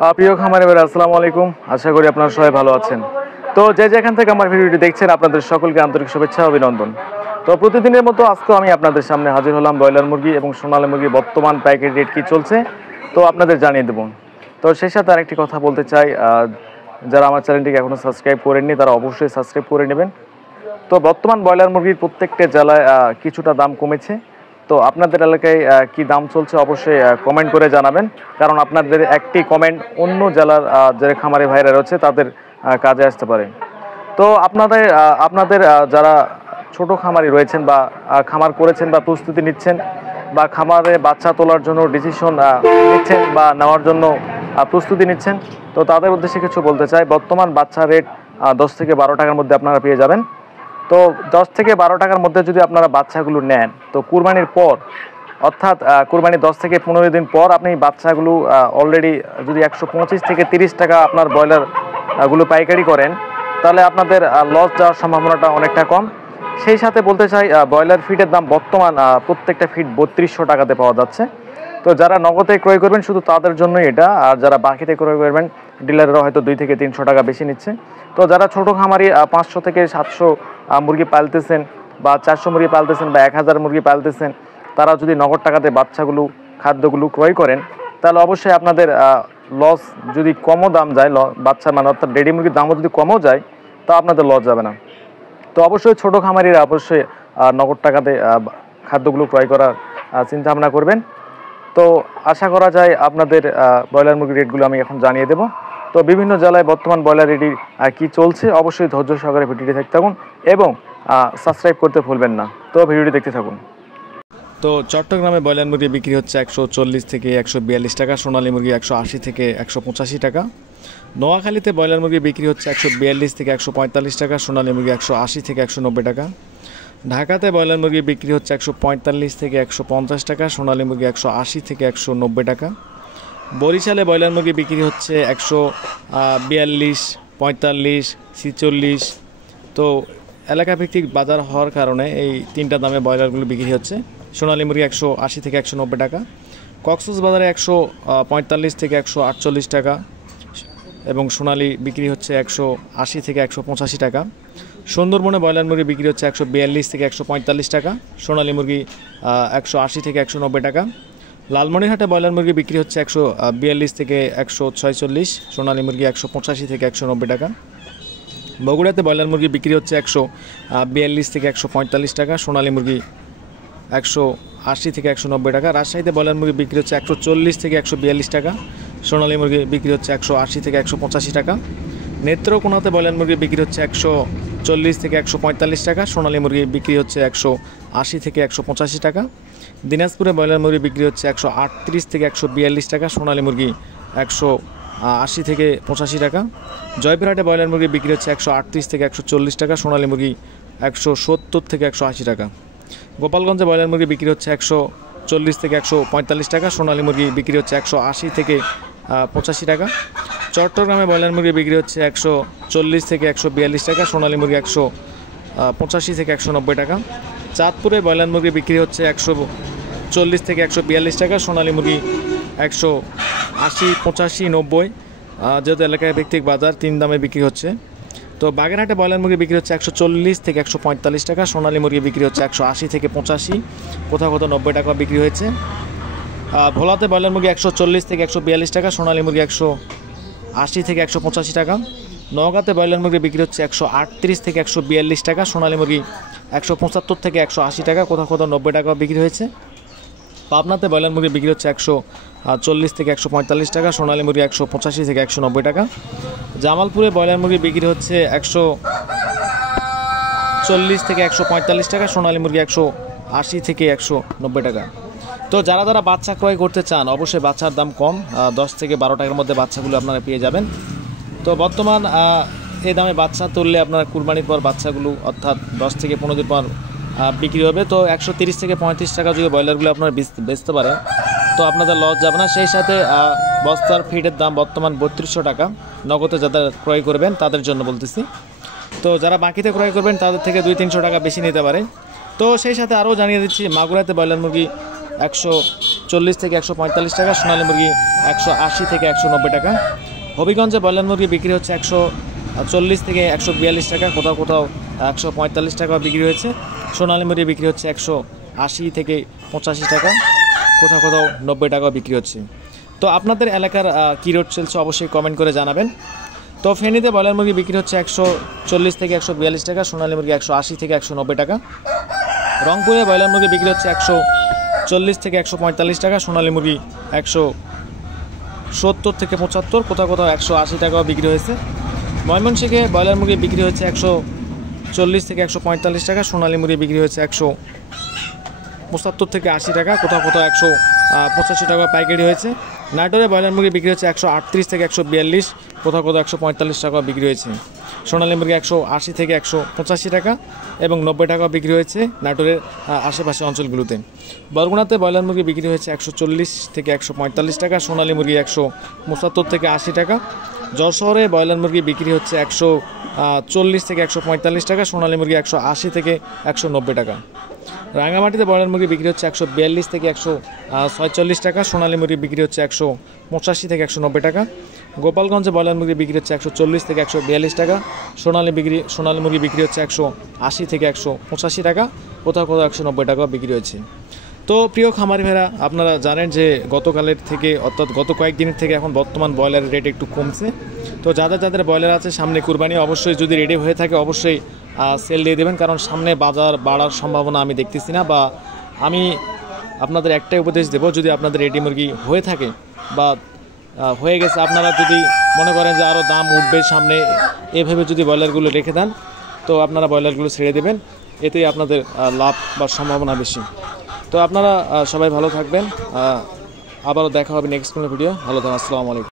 প্রিয় খামারি ভাইরা আসসালামু আলাইকুম। আশা করি আপনারা সবাই ভালো আছেন। তো যে যেখান থেকে আমার ভিডিওটি দেখছেন আপনাদের সকলকে আন্তরিক শুভেচ্ছা ও অভিনন্দন। তো প্রতিদিনের মতো আজকেও আমি আপনাদের সামনে হাজির হলাম ব্রয়লার মুরগি এবং সোনালী মুরগি বর্তমান প্যাকেট রেট কী চলছে তো আপনাদের জানিয়ে দেব। তো সেই সাথে আরেকটি কথা বলতে চাই, যারা আমার চ্যানেলটিকে এখনও সাবস্ক্রাইব করেননি তারা অবশ্যই সাবস্ক্রাইব করে নেবেন। তো বর্তমান ব্রয়লার মুরগির প্রত্যেকটা জেলায় কিছুটা দাম কমেছে। তো আপনাদের এলাকায় কি দাম চলছে অবশ্যই কমেন্ট করে জানাবেন, কারণ আপনাদের একটি কমেন্ট অন্য জেলার যে খামারি ভাইরা রয়েছে তাদের কাজে আসতে পারে। তো আপনাদের যারা ছোট খামারি রয়েছেন বা খামার করেছেন বা প্রস্তুতি নিচ্ছেন বা খামারে বাচ্চা তোলার জন্য ডিসিশন নিচ্ছেন বা নেওয়ার জন্য প্রস্তুতি নিচ্ছেন, তো তাদের উদ্দেশ্যে কিছু বলতে চাই। বর্তমান বাচ্চা রেট 10 থেকে 12 টাকার মধ্যে আপনারা পেয়ে যাবেন। তো 10 থেকে 12 টাকার মধ্যে যদি আপনারা বাচ্চাগুলো নেন, তো কুরবানির পর অর্থাৎ কুরবানির 10 থেকে 15 দিন পর আপনি বাচ্চাগুলো অলরেডি যদি 125 থেকে 30 টাকা আপনার ব্রয়লারগুলো পাইকারি করেন, তাহলে আপনাদের লস যাওয়ার সম্ভাবনাটা অনেকটা কম। সেই সাথে বলতে চাই, ব্রয়লার ফিটের দাম বর্তমান প্রত্যেকটা ফিট 3200 টাকাতে পাওয়া যাচ্ছে। তো যারা নগদে ক্রয় করবেন শুধু তাদের জন্যই এটা, আর যারা বাকিতে ক্রয় করবেন ডিলাররা হয়তো 2 থেকে 300 টাকা বেশি নিচ্ছে। তো যারা ছোটো খামারি 500 থেকে 700 মুরগি পালতেছেন বা 400 মুরগি পালতেছেন বা 1000 মুরগি পালতেছেন, তারা যদি নগদ টাকাতে খাদ্যগুলো ক্রয় করেন, তাহলে অবশ্যই আপনাদের লস যদি কমও দাম যায়, বাচ্চা মানে অর্থাৎ রেডি মুরগির দামও যদি কমও যায়, তা আপনাদের লস যাবে না। তো অবশ্যই ছোটো খামারিরা অবশ্যই নগদ টাকাতে খাদ্যগুলো ক্রয় করার চিন্তা ভাবনা করবেন। তো আশা করা যায় আপনাদের ব্রয়লার মুরগির রেটগুলো আমি এখন জানিয়ে দেবো। তো বিভিন্ন জেলায় বর্তমান ব্রয়লার রেটই কী চলছে অবশ্যই ধৈর্য সহকারে ভিডিওটি দেখতে থাকুন এবং সাবস্ক্রাইব করতে ভুলবেন না। তো ভিডিওটি দেখতে থাকুন। তো চট্টগ্রামে ব্রয়লার মুরগি বিক্রি হচ্ছে 140 থেকে 142 টাকা, সোনালী মুরগি 180 থেকে 185 টাকা। নোয়াখালীতে ব্রয়লার মুরগি বিক্রি হচ্ছে 142 থেকে 145 টাকা, সোনালী মুরগি 180 থেকে 190 টাকা। ঢাকাতে ব্রয়লার মুরগি বিক্রি হচ্ছে 145 থেকে 150 টাকা, সোনালী মুরগি 180 থেকে 190 টাকা। বরিশালে ব্রয়লার মুরগি বিক্রি হচ্ছে 142, 45, 46। তো এলাকাভিত্তিক বাজার হওয়ার কারণে এই তিনটা দামে ব্রয়লারগুলো বিক্রি হচ্ছে। সোনালী মুরগি 180 থেকে 190 টাকা, কক্সবাজারে 145 থেকে 148 টাকা এবং সোনালী বিক্রি হচ্ছে 180 থেকে 185 টাকা। সুন্দরবনে ব্রয়লার মুরগি বিক্রি হচ্ছে 142 থেকে 145 টাকা, সোনালী মুরগি 180 থেকে 190 টাকা। লালমনিরহাটে ব্রয়লার মুরগি বিক্রি হচ্ছে 142 থেকে 146, সোনালী মুরগি 185 থেকে 190 টাকা। বগুড়াতে ব্রয়লার মুরগি বিক্রি হচ্ছে 142 থেকে 145 টাকা, সোনালী মুরগি 180 থেকে 190 টাকা। রাজশাহীতে ব্রয়লার মুরগি বিক্রি হচ্ছে 140 থেকে 142 টাকা, সোনালী মুরগি বিক্রি হচ্ছে 180 থেকে 185 টাকা। নেত্রকোনাতে ব্রয়লার মুরগি বিক্রি হচ্ছে 140 থেকে 145 টাকা, সোনালী মুরগি বিক্রি হচ্ছে 180 থেকে 185 টাকা। দিনাজপুরে ব্রয়লার মুরগি বিক্রি হচ্ছে 138 থেকে 142 টাকা, সোনালী মুরগি 180 থেকে 85 টাকা। জয়পুরহাটে ব্রয়লার মুরগি বিক্রি হচ্ছে 138 থেকে 140 টাকা, সোনালী মুরগি 170 থেকে 180 টাকা। গোপালগঞ্জে ব্রয়লার মুরগি বিক্রি হচ্ছে 140 থেকে 145 টাকা, সোনালী মুরগি বিক্রি হচ্ছে 180 থেকে 85 টাকা। চট্টগ্রামে ব্রয়লার মুরগি বিক্রি হচ্ছে 140 থেকে 142 টাকা, সোনালী মুরগি 185 থেকে 190 টাকা। চাঁদপুরে ব্রয়লার মুরগি বিক্রি হচ্ছে 140 থেকে 142 টাকা, সোনালী মুরগি 180, 85, 90। যেহেতু এলাকায় ভিত্তিক বাজার, তিন দামে বিক্রি হচ্ছে। তো বাগেরহাটে ব্রয়লার মুরগি বিক্রি হচ্ছে 140 থেকে 145 টাকা, সোনালী মুরগি বিক্রি হচ্ছে 180 থেকে 85, কোথাও কোথাও 90 টাকা বিক্রি হয়েছে। ভোলাতে ব্রয়লার মুরগি 140 থেকে 142 টাকা, সোনালী মুরগি 180 থেকে 185 টাকা। নওগাঁতে ব্রয়লার মুরগি বিক্রি হচ্ছে 138 থেকে 142 টাকা, সোনালী মুরগি 175 থেকে 180 টাকা, কোথাও কোথাও 90 টাকা বিক্রি হয়েছে। পাবনাতে ব্রয়লার মুরগি বিক্রি হচ্ছে 140 থেকে 145 টাকা, সোনালী মুরগি 185 থেকে 190 টাকা। জামালপুরে ব্রয়লার মুরগি বিক্রি হচ্ছে 140 থেকে 145 টাকা, সোনালী মুরগি 180 থেকে 190 টাকা। তো যারা বাচ্চা ক্রয় করতে চান অবশ্যই বাচ্চার দাম কম, 10 থেকে 12 টাকার মধ্যে বাচ্চাগুলো আপনারা পেয়ে যাবেন। তো বর্তমান এই দামে বাচ্চা তুললে আপনার কুরবানির পর বাচ্চাগুলো অর্থাৎ 10 থেকে 15 দিন পর বিক্রি হবে। তো 130 থেকে 35 টাকা যদি ব্রয়লারগুলো আপনারা বেচতে পারেন, তো আপনাদের লস যাবে না। সেই সাথে বস্তার ফিডের দাম বর্তমান 3200 টাকা। নগদে যারা ক্রয় করবেন তাদের জন্য বলতেছি। তো যারা বাকিতে ক্রয় করবেন তাদের থেকে 200-300 টাকা বেশি নিতে পারে। তো সেই সাথে আরও জানিয়ে দিচ্ছি, মাগুরাতে ব্রয়লার মুরগি 140 থেকে 145 টাকা, সোনালী মুরগি 180 থেকে 190 টাকা। হবিগঞ্জে ব্রয়লার মুরগি বিক্রি হচ্ছে 140 থেকে 142 টাকা, কোথাও কোথাও 145 টাকা বিক্রি হয়েছে। সোনালী মুরগি বিক্রি হচ্ছে 180 থেকে 85 টাকা, কোথাও কোথাও 90 টাকা বিক্রি হচ্ছে। তো আপনাদের এলাকার কী রেট চলছে অবশ্যই কমেন্ট করে জানাবেন। তো ফেনীতে ব্রয়লার মুরগি বিক্রি হচ্ছে 140 থেকে 142 টাকা, সোনালী মুরগি 180 থেকে 190 টাকা। রংপুরে ব্রয়লার মুরগি বিক্রি হচ্ছে 140 থেকে 145 টাকা, সোনালী মুরগি 170 থেকে 75, কোথাও কোথাও 180 টাকাও বিক্রি হয়েছে। ময়মনসিংহে ব্রয়লার মুরগি বিক্রি হচ্ছে 140 থেকে 145 টাকা, সোনালী মুরগি বিক্রি হচ্ছে 175 থেকে 80 টাকা, কোথাও কোথাও 185 টাকা পাইকারি হয়েছে। নাটোরে ব্রয়লার মুরগি বিক্রি হচ্ছে 138 থেকে 142, কোথাও কোথাও 145 টাকা বিক্রি হয়েছে। সোনালী মুরগি 180 থেকে 185 টাকা এবং 90 টাকা বিক্রি হয়েছে নাটোরের আশেপাশে অঞ্চলগুলোতে। বরগুনাতে ব্রয়লার মুরগি বিক্রি হয়েছে 140 থেকে 145 টাকা, সোনালী মুরগি 175 থেকে 80 টাকা। যশোরে ব্রয়লার মুরগি বিক্রি হচ্ছে 140 থেকে 145 টাকা, সোনালী মুরগি 180 থেকে 190 টাকা। রাঙ্গামাটিতে ব্রয়লার মুরগি বিক্রি হচ্ছে 142 থেকে 146 টাকা, সোনালী মুরগি বিক্রি হচ্ছে 185 থেকে 190 টাকা। গোপালগঞ্জে ব্রয়লার মুরগি বিক্রি হচ্ছে 140 থেকে 142 টাকা, সোনালী মুরগি বিক্রি হচ্ছে 180 থেকে 185 টাকা, কোথাও কোথাও 190 টাকা বিক্রি হয়েছে। তো প্রিয় খামারি ভাইরা, আপনারা জানেন যে গতকালের থেকে অর্থাৎ গত কয়েকদিনের থেকে এখন বর্তমান ব্রয়লারের রেট একটু কমছে। তো যাদের ব্রয়লার আছে সামনে কুরবানি, অবশ্যই যদি রেডি হয়ে থাকে অবশ্যই সেল দিয়ে দেবেন, কারণ সামনে বাজার বাড়ার সম্ভাবনা আমি দেখতেছি না। বা আমি আপনাদের একটাই উপদেশ দেব, যদি আপনাদের রেডি মুরগি হয়ে থাকে বা হয়ে গেছে, আপনারা যদি মনে করেন যে আরও দাম উঠবে সামনে, এভাবে যদি ব্রয়লারগুলো রেখে দেন তো আপনারা ব্রয়লারগুলো ছেড়ে দেবেন, এতেই আপনাদের লাভ বা সম্ভাবনা বেশি। তো আপনারা সবাই ভালো থাকবেন, আবারও দেখা হবে নেক্সট কোনো ভিডিও। ভালো থাকুন, আসসালামু আলাইকুম।